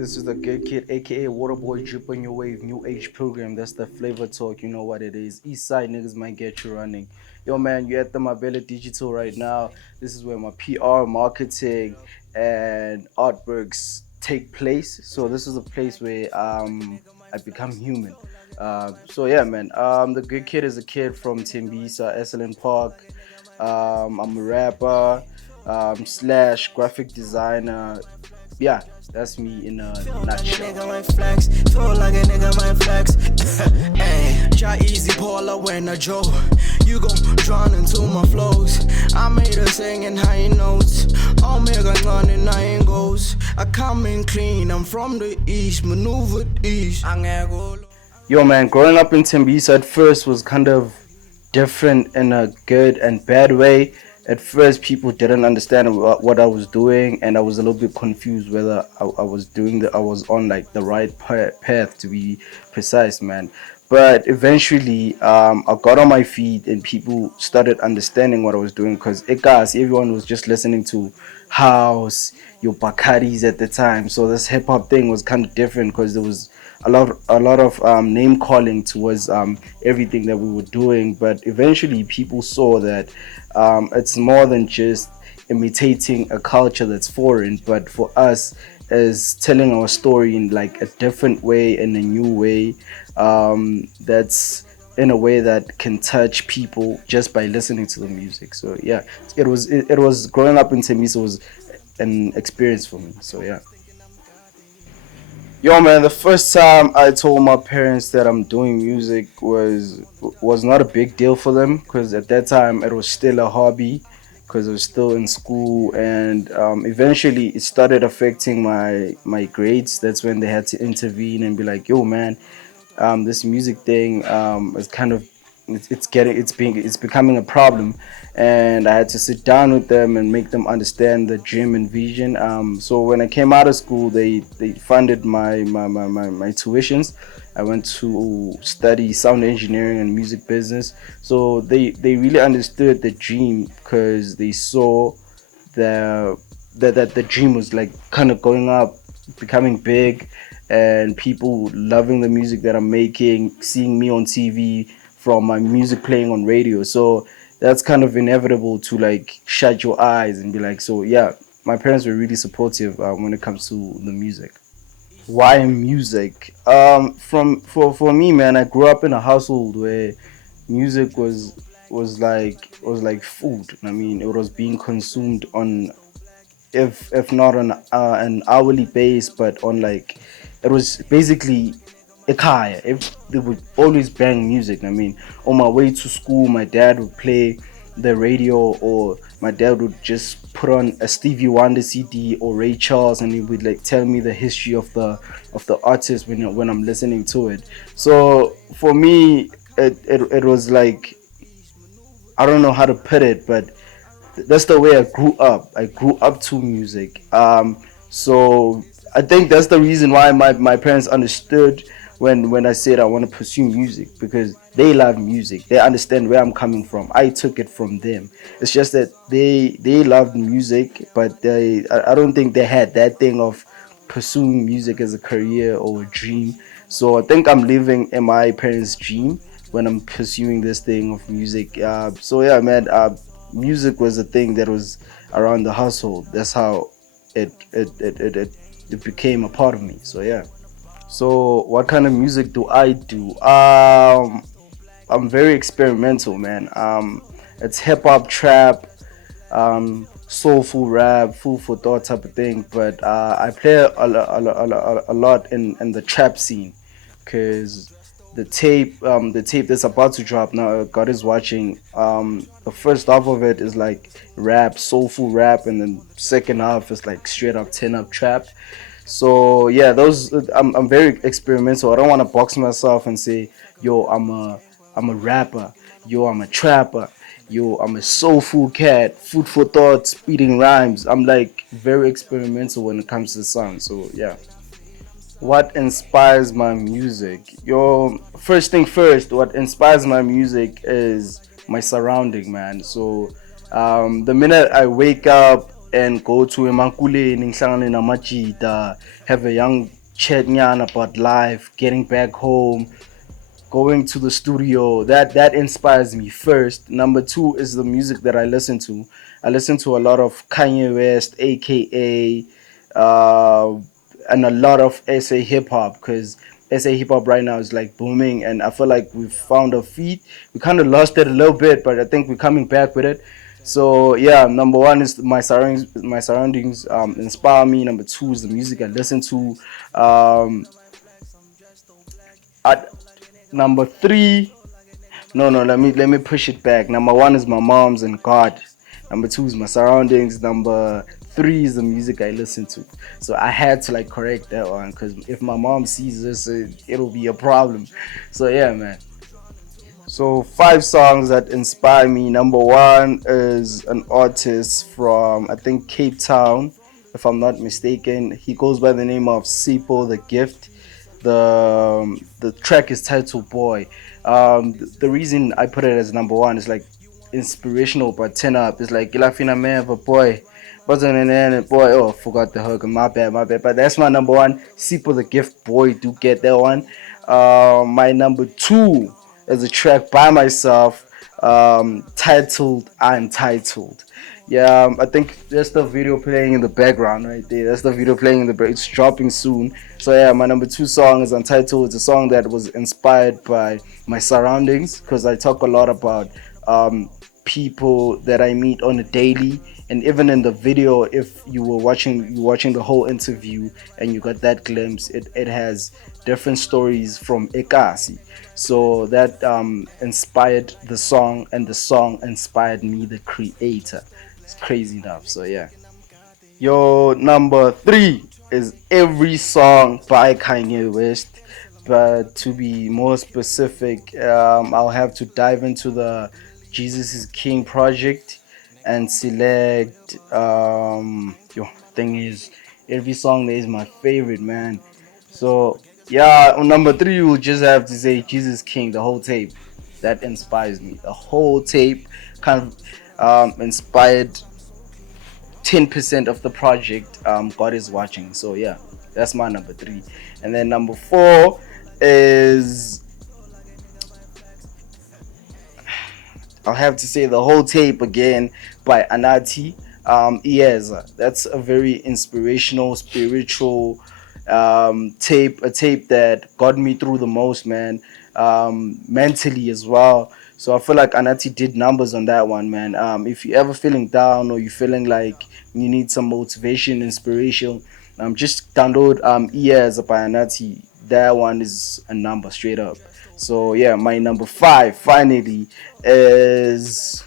This is the Good Kid, aka Waterboy, Drip on Your Wave, New Age program. That's the flavor talk. You know what it is. East side niggas might get you running. Yo, man, you're at the Mabella Digital right now. This is where my PR, marketing, and artworks take place. So this is a place where I become human. So yeah, man. The Good Kid is a kid from Tembisa, Esalen Park. I'm a rapper, slash graphic designer. Yeah, that's me in a Feel like a nutshell. nigga might flex. Feel like a nigga might flex. Hey, try easy, Paula when a Joe. You gon' drown into my flows. I made her singing high notes. All mega running nine goes. I come in clean. I'm from the east, maneuvered east. Yo, man, growing up in Tembisa at first was kind of different in a good and bad way. At first, people didn't understand what I was doing, and I was a little bit confused whether I was I was on like the right path, to be precise, man. But eventually, I got on my feet, and people started understanding what I was doing. Because guys, everyone was just listening to house, your Bacardis at the time. So this hip hop thing was kind of different because there was a lot of name calling towards everything that we were doing. But eventually people saw that it's more than just imitating a culture that's foreign, but for us is telling our story in like a different way, in a new way, that's in a way that can touch people just by listening to the music. So yeah, it was growing up in Temisa was an experience for me. So yeah. Yo, man, the first time I told my parents that I'm doing music was not a big deal for them because at that time it was still a hobby because I was still in school, and eventually it started affecting my grades. That's when they had to intervene and be like, "Yo, man, this music thing is kind of it's becoming a problem," and I had to sit down with them and make them understand the dream and vision. So when I came out of school, they funded my tuitions. I went to study sound engineering and music business. So they really understood the dream because they saw the that the dream was like kind of going up, becoming big, and people loving the music that I'm making, seeing me on TV from my music playing on radio. So that's kind of inevitable to like shut your eyes and be like, so yeah, my parents were really supportive when it comes to the music. Why music? For me, man, I grew up in a household where music was like food. I mean, it was being consumed on, if not on an hourly base, but on like, it was basically Ikaya. If they would always bang music. I mean, on my way to school, my dad would play the radio, or my dad would just put on a Stevie Wonder CD or Ray Charles, and he would like tell me the history of the artist when I'm listening to it. So for me, it was like, I don't know how to put it, but that's the way I grew up. I grew up to music. So I think that's the reason why my parents understood when I said I want to pursue music, because they love music. They understand where I'm coming from. I took it from them. It's just that they loved music, but I don't think they had that thing of pursuing music as a career or a dream. So I think I'm living in my parents' dream when I'm pursuing this thing of music. So yeah, man. Music was a thing that was around the household. That's how it became a part of me. So yeah. So what kind of music do I do? I'm very experimental, man. It's hip hop, trap, soulful rap, food for thought type of thing. But I play a lot in the trap scene, because the tape that's about to drop now, God is watching. The first half of it is like rap, soulful rap, and then second half is like straight up 10 up trap. So yeah, those I'm very experimental. I don't want to box myself and say, yo, I'm a rapper, yo, I'm a trapper, yo, I'm a soulful cat, food for thought, speeding rhymes. I'm like very experimental when it comes to sound. So yeah. What inspires my music? Yo, first thing first, what inspires my music is my surrounding, man. So the minute I wake up, and go to emankuleni ngihlangane namajita, have a young chat nyana about life, getting back home, going to the studio. That inspires me first. Number two is the music that I listen to. I listen to a lot of Kanye West, aka, and a lot of SA hip hop, because SA hip hop right now is like booming, and I feel like we've found our feet. We kind of lost it a little bit, but I think we're coming back with it. So yeah, number one is my surroundings. My surroundings inspire me. Number two is the music I listen to. Um, at number three, no, let me push it back. Number one is my mom's and God. Number two is my surroundings. Number three is the music I listen to. So I had to like correct that one, because if my mom sees this, it'll be a problem. So yeah, man. So five songs that inspire me. Number one is an artist from, I think, Cape Town, if I'm not mistaken. He goes by the name of Sipo the Gift. The track is titled Boy. The reason I put it as number one is like inspirational, but ten up. It's like Ilafina man of a boy. Wasn't an end boy. Oh, forgot the hook. My bad, my bad. But that's my number one. Sipo the Gift Boy. Do get that one. My number two is a track by myself, titled Untitled. Yeah, I think that's the video playing in the background right there. That's the video playing in the back. It's dropping soon. So yeah, my number two song is Untitled. It's a song that was inspired by my surroundings, because I talk a lot about people that I meet on a daily. And even in the video, if you watching the whole interview and you got that glimpse, it has different stories from Ekasi. So that inspired the song, and the song inspired me, the creator. It's crazy enough. So yeah. Yo, number three is every song by Kanye West. But to be more specific, I'll have to dive into the Jesus is King project and select. Thing is, every song there is my favorite, man. So yeah, on number three, we'll just have to say Jesus King, the whole tape. That inspires me. The whole tape kind of inspired 10% of the project. God is watching. So yeah, that's my number three. And then number four is, I'll have to say the whole tape again by Anati. Yes, that's a very inspirational, spiritual tape. A tape that got me through the most, man. Mentally as well. So I feel like Anati did numbers on that one, man. If you're ever feeling down, or you're feeling like you need some motivation, inspiration, just download ES by Anati. That one is a number straight up. So yeah, my number five finally is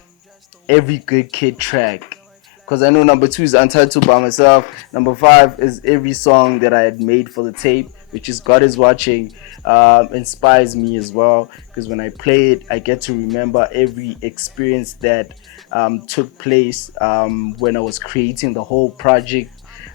Every Good Kid track. Because I know number two is Untitled by myself. Number five is every song that I had made for the tape, which is God is Watching. Inspires me as well. Because when I play it, I get to remember every experience that took place when I was creating the whole project.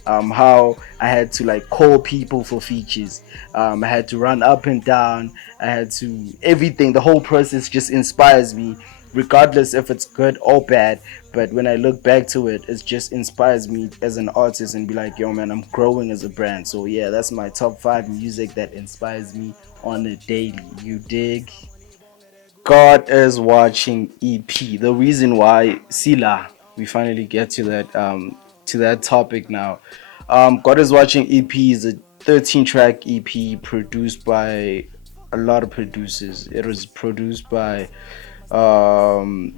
How I had to like call people for features. I had to run up and down. I had to everything. The whole process just inspires me, regardless if it's good or bad. But when I look back to it, it just inspires me as an artist and be like, yo, man, I'm growing as a brand. So yeah, that's my top five music that inspires me on a daily. You dig? God is watching EP. The reason why Sila, we finally get to that topic now. God is watching EP is a 13 track EP produced by a lot of producers. It was produced by um,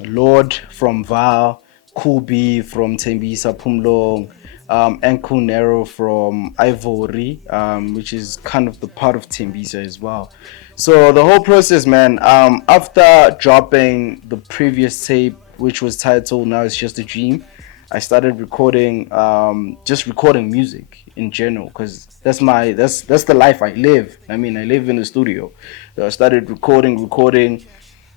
Lord from Val, Kubi from Tembisa Pumlong, and Kunero from Ivory, which is kind of the part of Tembisa as well. So the whole process, man. After dropping the previous tape, which was titled "Now It's Just a Dream," I started recording, just recording music in general, because that's the life I live. I mean, I live in the studio. So I started recording.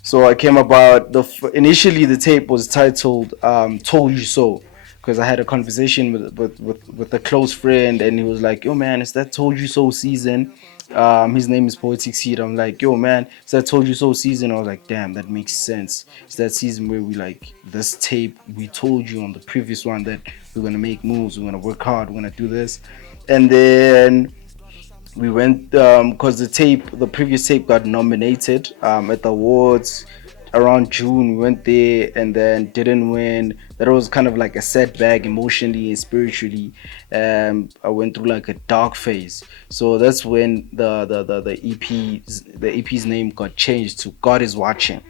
So I came about initially the tape was titled "Told You So," because I had a conversation with a close friend, and he was like, "Yo, man, it's that Told You So season." His name is Poetic Seed. I'm like, "Yo, man, it's that Told You So season." I was like, "Damn, that makes sense." It's that season where we like this tape. We told you on the previous one that we're gonna make moves, we're gonna work hard, we're gonna do this, and then we went because the previous tape got nominated at the awards around June. We went there and then didn't win. That was kind of like a setback emotionally and spiritually. I went through like a dark phase. So that's when the EP's name got changed to God Is Watching.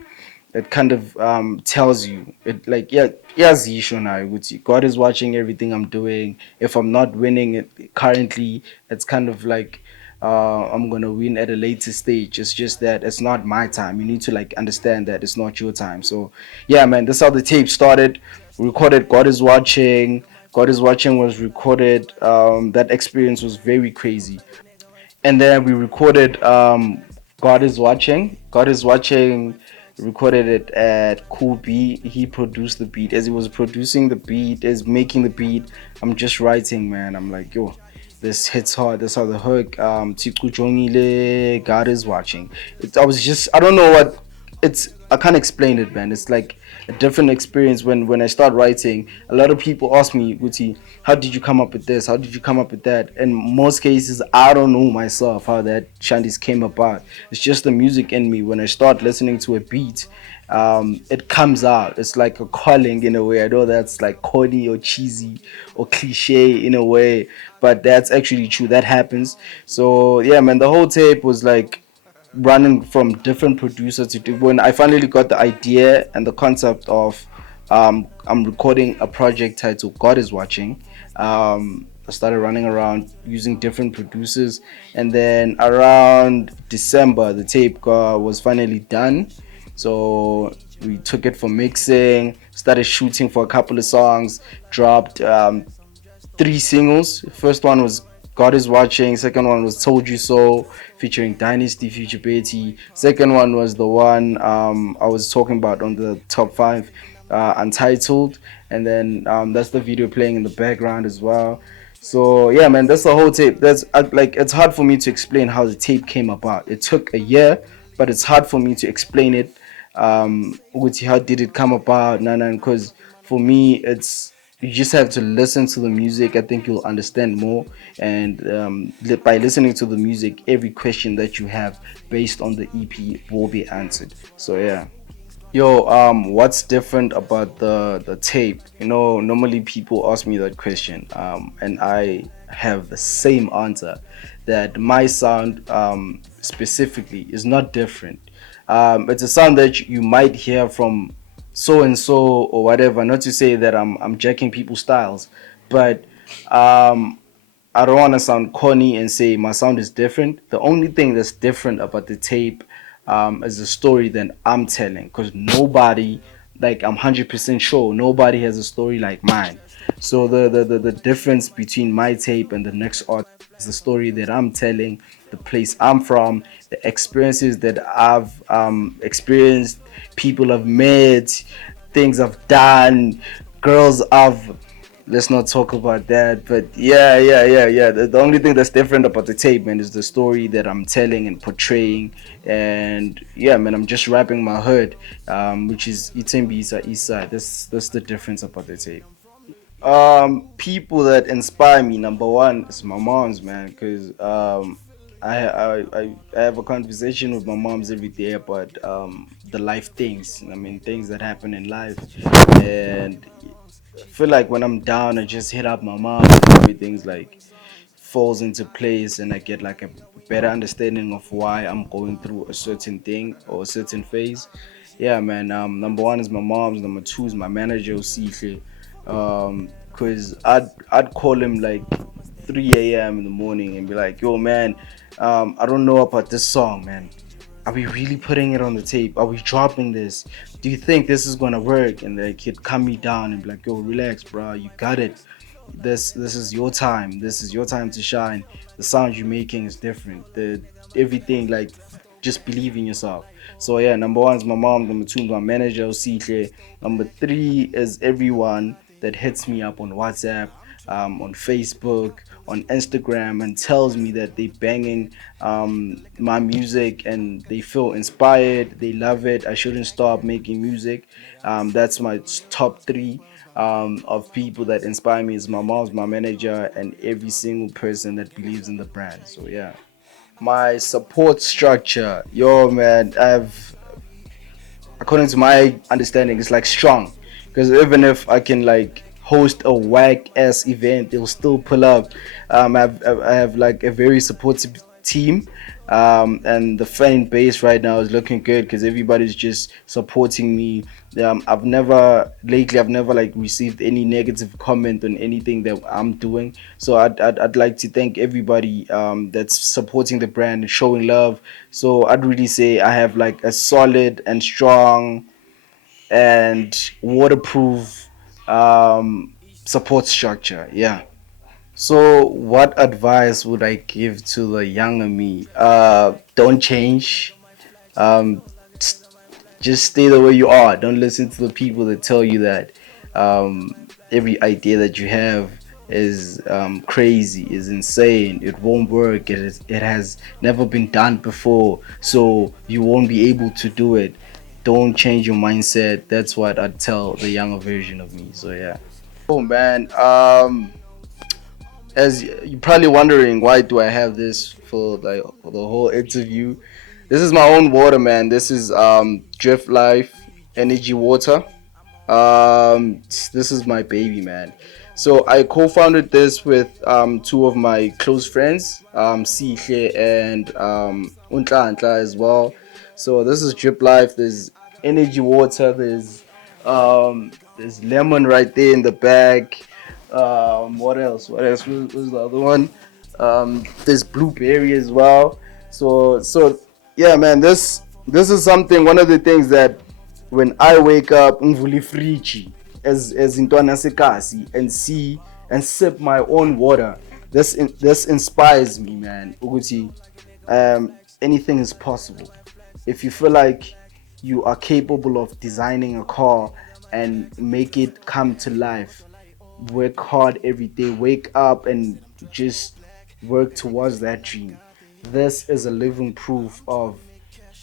It kind of tells you it, like, yeah, yazisho nayo ukuthi God is watching everything I'm doing. If I'm not winning it currently, it's kind of like I'm gonna win at a later stage. It's just that it's not my time. You need to like understand that it's not your time. So yeah, man, that's how the tape started. We recorded God Is Watching. God Is Watching was recorded. That experience was very crazy. And then we recorded God Is Watching. God Is Watching, recorded it at Cool B. He produced the beat. As he was producing the beat, as making the beat, I'm just writing, man. I'm like, yo, this hits hard. That's how the hook Tiku Jongile, God Is Watching. I was just, I don't know what it's, I can't explain it, man. It's like a different experience when I start writing. A lot of people ask me, Guti, how did you come up with this? How did you come up with that? In most cases, I don't know myself how that shanties came about. It's just the music in me. When I start listening to a beat, it comes out. It's like a calling in a way. I know that's like corny or cheesy or cliche in a way, but that's actually true. That happens. So yeah, man, the whole tape was like running from different producers to do. When I finally got the idea and the concept of I'm recording a project titled God Is Watching, I started running around using different producers, and then around December the tape was finally done. So we took it for mixing, started shooting for a couple of songs, dropped three singles. First one was God Is Watching. Second one was Told You So, featuring Dynasty, Future Betty. Second one was the one I was talking about on the top five, Untitled. And then that's the video playing in the background as well. So yeah, man, that's the whole tape. That's like, it's hard for me to explain how the tape came about. It took a year, but it's hard for me to explain it. How did it come about? Nana, because for me, it's, you just have to listen to the music. I think you'll understand more. And by listening to the music, every question that you have based on the EP will be answered. So yeah. Yo, what's different about the tape? Normally people ask me that question, and I have the same answer, that my sound specifically is not different. It's a sound that you might hear from so and so or whatever. Not to say that I'm jacking people's styles, but um, I don't want to sound corny and say my sound is different. The only thing that's different about the tape is the story that I'm telling. Because nobody, like, I'm 100% sure, nobody has a story like mine. So the difference between my tape and the next artist is the story that I'm telling, the place I'm from, the experiences that I've experienced, people I've met, things I've done, girls I've, let's not talk about that. But yeah. The only thing that's different about the tape, man, is the story that I'm telling and portraying. And yeah, man, I'm just rapping my hood, which is Tembisa East Side. That's the difference about the tape. People that inspire me, number one is my mom's, man, because I have a conversation with my mom's every day about the life things. I mean, things that happen in life, and I feel like when I'm down, I just hit up my mom, and everything's like falls into place, and I get like a better understanding of why I'm going through a certain thing or a certain phase. Yeah, man. Number one is my mom's. Number two is my manager, Usihle. Cause I'd call him like 3 a.m. in the morning and be like, "Yo, man, I don't know about this song, man. Are we really putting it on the tape? Are we dropping this? Do you think this is gonna work?" And like he'd calm me down and be like, "Yo, relax, bro. You got it. This is your time. This is your time to shine. The sound you're making is different. The everything, like, just believe in yourself." So yeah, number one is my mom. Number two is my manager, Osihle. Number three is everyone. that hits me up on WhatsApp, on Facebook, on Instagram, and tells me that they banging my music and they feel inspired, they love it. I shouldn't stop making music. That's my top three of people that inspire me. Is my mom's my manager and every single person that believes in the brand. So yeah, my support structure, yo man, I've according to my understanding, it's like strong. Because even if I can like host a whack ass event, they'll still pull up. I have like a very supportive team. And the fan base right now is looking good because everybody's just supporting me. I've never like received any negative comment on anything that I'm doing. So I'd like to thank everybody that's supporting the brand and showing love. So I'd really say I have like a solid and strong and waterproof support structure. Yeah. So what advice would I give to the younger me? Don't change. Um, just stay the way you are. Don't listen to the people that tell you that every idea that you have is crazy, is insane. It won't work. It has never been done before, so you won't be able to do it. Don't change your mindset. That's what I'd tell the younger version of me. So yeah. Oh man. As you're probably wondering, why do I have this for like for the whole interview? This is my own water, man. This is Drift Life Energy Water. This is my baby, man. So I co-founded this with two of my close friends, Sihle and Untla Antla as well. So this is Drip Life. There's energy water. There's lemon right there in the bag. What else? What else? Was the other one? There's blueberry as well. So yeah, man. This is something. One of the things that when I wake up, ngivula ifriji as intwana sekasi and see and sip my own water. This inspires me, man. Ukuthi, anything is possible. If you feel like you are capable of designing a car and make it come to life, work hard every day, wake up and just work towards that dream. This is a living proof of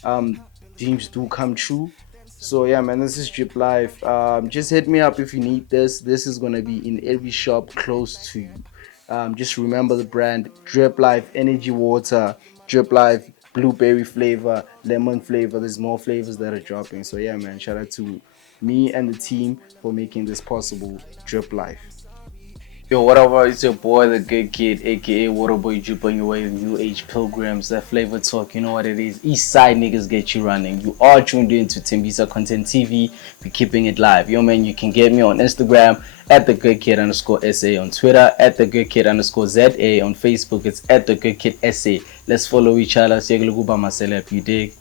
um, dreams do come true. So yeah, man, this is Drip Life. Just hit me up if you need this. This is gonna be in every shop close to you. Just remember the brand Drip Life Energy Water, Drip Life Blueberry flavor, lemon flavor. There's more flavors that are dropping. So yeah, man, shout out to me and the team for making this possible. Drip Life. Yo, whatever, it's your boy, the good kid, aka Waterboy Jupe on your way to New Age Pilgrims, that flavor talk, you know what it is. East side niggas get you running. You are tuned in to Tembisa Content TV. We're keeping it live. Yo, man, you can get me on Instagram at @thegoodkid_SA, on Twitter at @thegoodkid_ZA, on Facebook it's @thegoodkidSA. Let's follow each other. You dig?